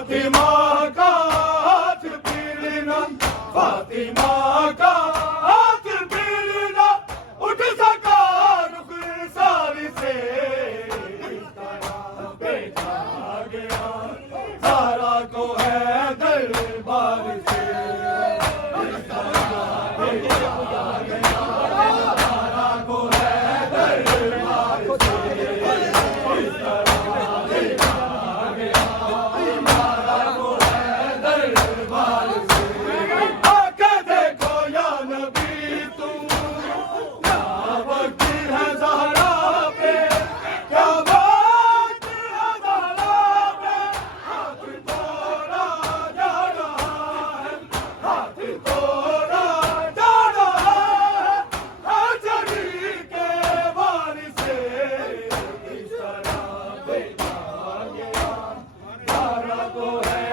फातिमा का हाथ पीड़ना, फातिमा का हाथ पीड़ना, उठ सका रुख सारी से, इस तरह बेटा गया सारा को है दरबार से, इस तरह बेटा गया सारा को है दरबार से, इस तरह बेटा गया सारा को है दरबार से। आके देखो या नबी तुम, क्या वक्त है ज़हरा पे, क्या वक्त है ज़हरा पे, हाथ तोड़ा जा रहा है, हाथ तोड़ा जा रहा है, हाजरी के वार से, इस तरह बेटा गया सारा को है